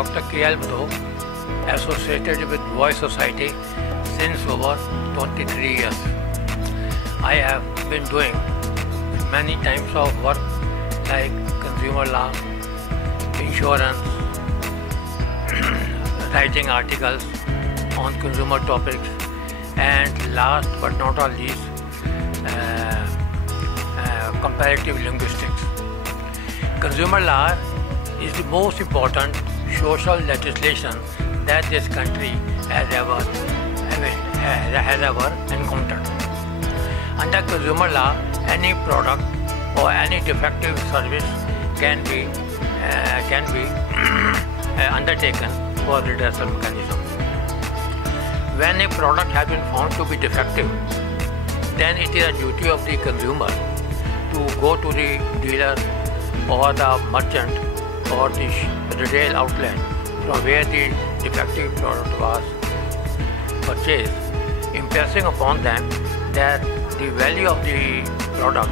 Dr. K.L. Bado, associated with Voice Society since over 23 years. I have been doing many types of work like consumer law, insurance, writing articles on consumer topics, and last but not least, comparative linguistics. Consumer law is the most important social legislation that this country has ever encountered. Under consumer law, any product or any defective service can be undertaken for redressal mechanism. When a product has been found to be defective, then it is a duty of the consumer to go to the dealer or the merchant or the retail outlet from where the defective product was purchased, impressing upon them that the value of the product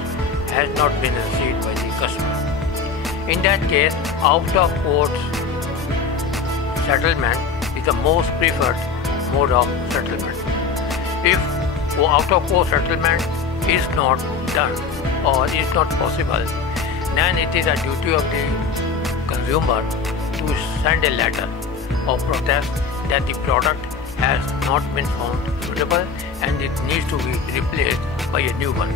has not been received by the customer. In that case, out-of-court settlement is the most preferred mode of settlement. If out-of-court settlement is not done or is not possible, then it is a duty of the consumer to send a letter of protest that the product has not been found suitable and it needs to be replaced by a new one.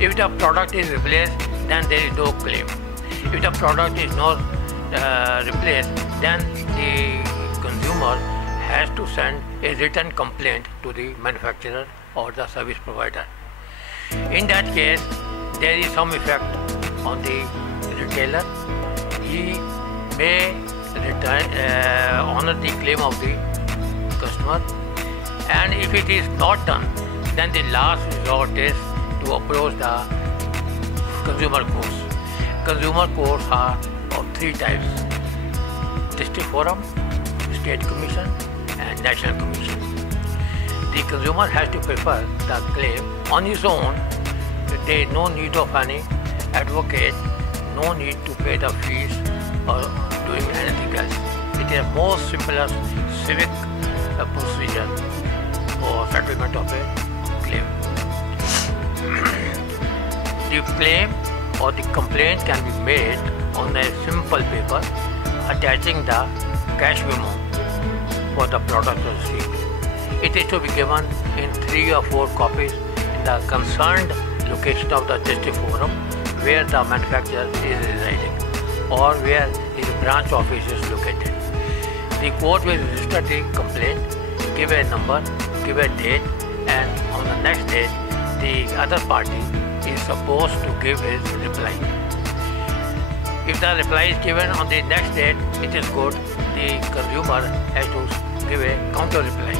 If the product is replaced, then there is no claim. If the product is not replaced, then the consumer has to send a written complaint to the manufacturer or the service provider. In that case, there is some effect on the retailer. He may honor the claim of the customer, and if it is not done, then the last resort is to approach the consumer courts. Consumer courts are of three types: district forum, state commission, and national commission. The consumer has to prefer the claim on his own. There is no need of any advocate, no need to pay the fees or doing anything else. It is the most simplest civic procedure for settlement of a claim. The claim or the complaint can be made on a simple paper attaching the cash memo for the product received. It is to be given in 3 or 4 copies in the concerned location of the district forum where the manufacturer is residing or where his branch office is located. The court will register the complaint, give a number, give a date, and on the next date the other party is supposed to give his reply. If the reply is given on the next date, it is good. The consumer has to give a counter reply.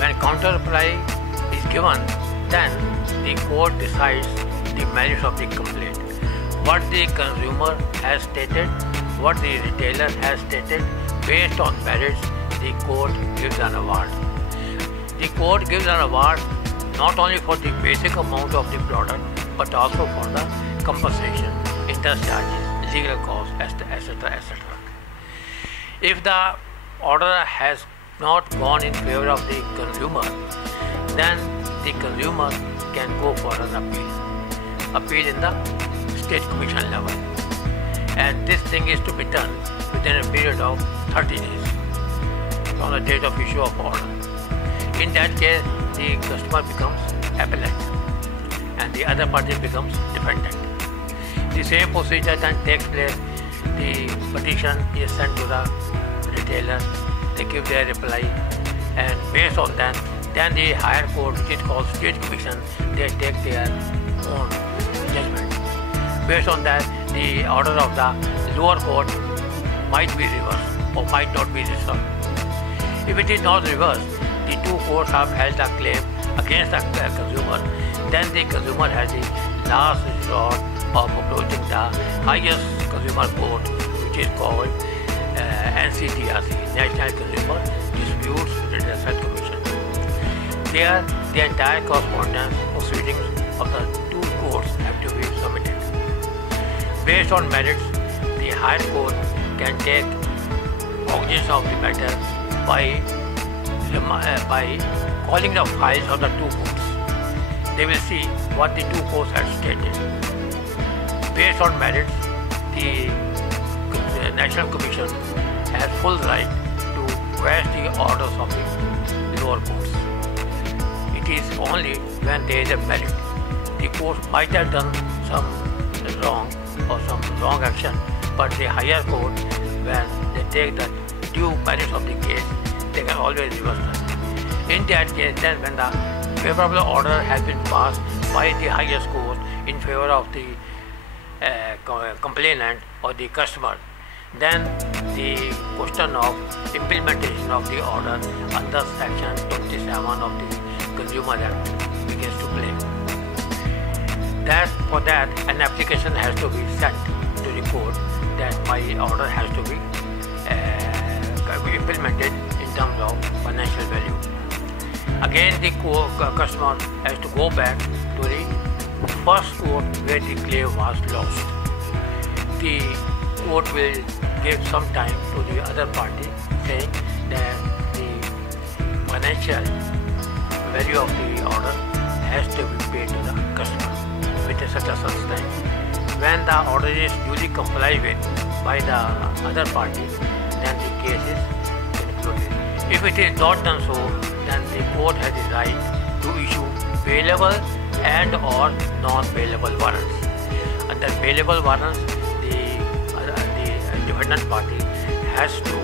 When counter reply is given, then the court decides the merits of the complaint. What the consumer has stated, what the retailer has stated, based on merits, the court gives an award. The court gives an award not only for the basic amount of the product, but also for the compensation, interest charges, legal costs, etc. etc. If the order has not gone in favor of the consumer, then the consumer can go for an appeal in the state commission level, and this thing is to be done within a period of 30 days from the date of issue of order. In that case, the customer becomes appellant and the other party becomes defendant. The same procedure then takes place. The petition is sent to the retailer, they give their reply, and based on that, then the higher court, which is called state commission, they take their own judgment. Based on that, the order of the lower court might be reversed or might not be reversed. If it is not reversed, the two courts have held a claim against the consumer, then the consumer has the last resort of approaching the highest consumer court, which is called NCDRC, National Consumer Disputes Redressal Commission. There, the entire correspondence proceedings of the two courts have to be submitted. Based on merits, the higher court can take cognizance of the matter by calling the files of the two courts. They will see what the two courts have stated. Based on merits, the National Commission has full right to quash the orders of the lower courts. It is only when there is a merit. The court might have done some wrong or some wrong action, but the higher court, when they take the due merits of the case, they can always reverse that. In that case, then when the favorable order has been passed by the highest court in favor of the complainant or the customer, then the question of implementation of the order under section 27 of the Consumer Act begins to play. For that, an application has to be sent to the court that my order has to be implemented in terms of financial value. Again, the customer has to go back to the first court where the claim was lost. The court will give some time to the other party, saying that the financial value of the order has to be paid to the customer with such a such time. When the order is duly complied with by the other party, then the case is concluded. If it is not done so, then the court has the right to issue bailable and or non-bailable warrants. Under bailable warrants, the defendant party has to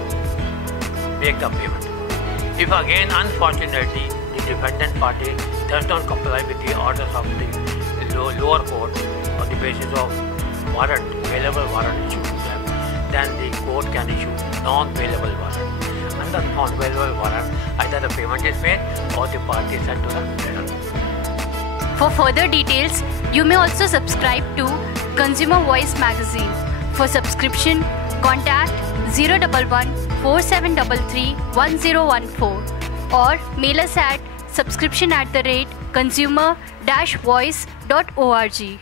make the payment. If again, unfortunately, the defendant party does not comply with the orders of the lower court on the basis of warrant, bailable warrant issued to them, then the court can issue non-bailable warrant. Under non-bailable warrant, either the payment is made or the party is sent to the debtor. For further details, you may also subscribe to Consumer Voice magazine. For subscription, contact 011 4733 1014 or mail us at subscription@consumer-voice.org.